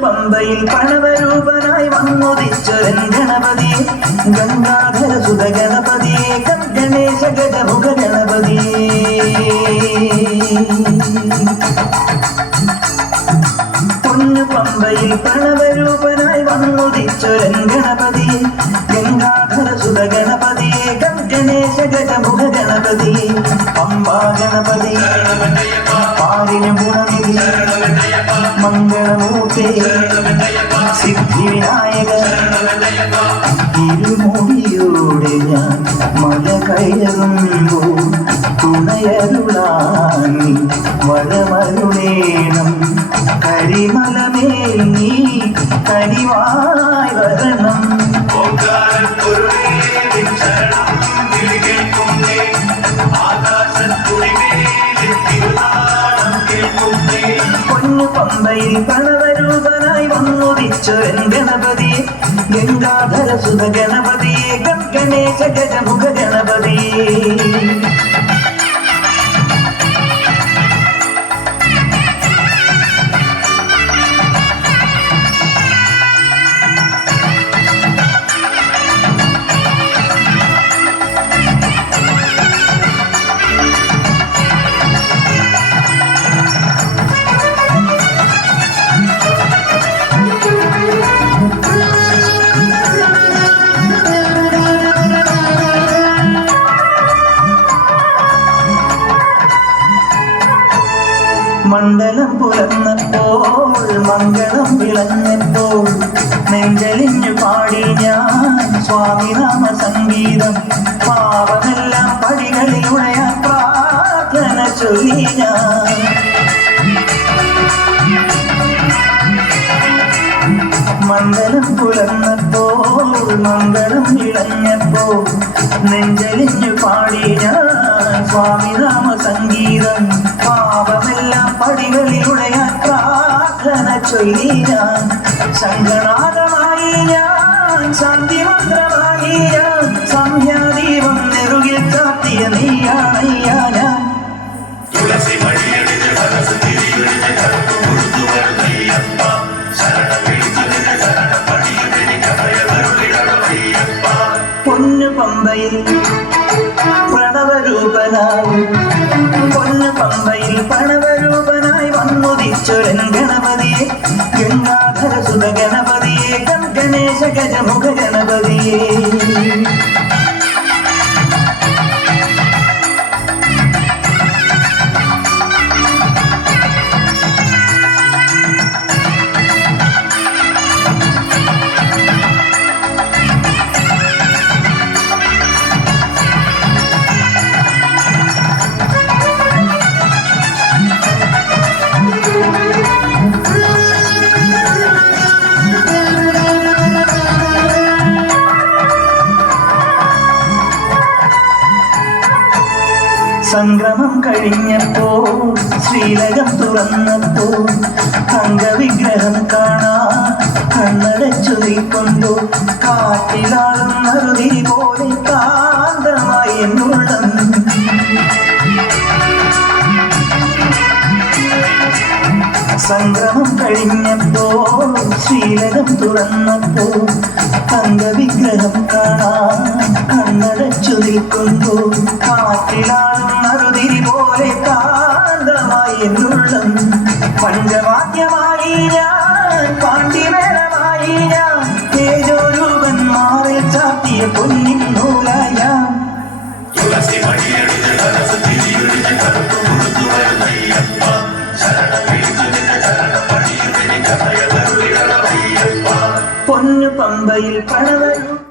പമ്പയിൽ പണവരൂപനായി വന്നുദിച്ചൊരൻ ഗണപതിയെ ഗംഗാധര സുത ഗണപതിയെ ഗണേശ ഗജമുഖ ഗണപതിയെ പൊന്നു പമ്പയിൽ പണവരൂപനായി വന്നുദിച്ചൊരൻ ഗണപതിയെ ഗംഗാധര സുത ഗണപതിയെ ഗണേശ ഗജമുഖ ഗണപതിയെ പമ്പാ ഗണപതി പാലിന് ഗുണനിധി മംഗളമൂർത്തി സിദ്ധിവിനായക ഇരുമൊഴിയോടെ ഞാൻ മല കയറുമ്പോൾ തുണയരുളാനി വരമരുളേണം കരിമലമേൽ നീ കനിവായി വരണം പമ്പയിൽ പ്രണവരൂപനായി വന്നുദിച്ചൊരൻ ഗണപതിയെ ഗംഗാധര സുത ഗണപതിയെ ഗണേശ ഗജമുഖ ഗണപതിയെ മണ്ഡലം പുലർന്നപ്പോൾ മംഗളം വിളഞ്ഞപ്പോൾ നെഞ്ചലിഞ്ഞു പാടി ഞാൻ സ്വാമിനാമ സംഗീതം പാപമെല്ലാം പടികളിലൂടെ പ്രാർത്ഥന ചൊല്ലി ഞാൻ മണ്ഡലം പുലർന്നപ്പോൾ മംഗളം വിളഞ്ഞപ്പോൾ നെഞ്ചലിഞ്ഞു പാടി ഞാൻ സ്വാമിനാമ സംഗീതം പാപമെല്ലാം പടികളിലൂടെ പ്രാർത്ഥന ചൊല്ലി ഞാൻ ശങ്കനാഥമായി ഞാൻ ശാന്തിമന്ത്രമായി ഞാൻ സംധ്യാദീപം നെറുകിൽ കാത്തിയ നീയാണയ്യ ഞാൻ പൊന്നു പമ്പയിൽ പ്രണവരൂപനായി പൊന്നു പമ്പയിൽ പ്രണവരൂപനായി വന്നുദിച്ചൊരൻ ഗണപതിയെ ഗംഗാധര സുത ഗണപതിയെ ഗണേശ ഗജമുഖ ഗണപതിയെ സംക്രമം കഴിഞ്ഞപ്പോൾ ശ്രീലകം തുറന്നപ്പോൾ അംഗവിഗ്രഹം കാണാൻ കണ്ണടച്ചു നീക്കൊണ്ടു കാറ്റിലാളും നറുതിരി പോലെ കാന്തമായി എന്നുള്ളം സംക്രമം കഴിഞ്ഞപ്പോൾ ശ്രീലകം തുറന്നപ്പോൾ അംഗവിഗ്രഹം കാണാൻ കണ്ണടച്ചു നിൽക്കുന്നു കാറ്റിലാളും നറുതിരി പോലെ കാന്തമായി എന്നുള്ളം പഞ്ചവാദ്യമായി ഞാൻ പാണ്ഡിമേളമായി ഞാൻ തേജോരൂപൻ മാറിൽ ചാത്തിയ പൊന്നിൻ നൂലായ പൊന്നു പമ്പയിൽ പ്രണവരും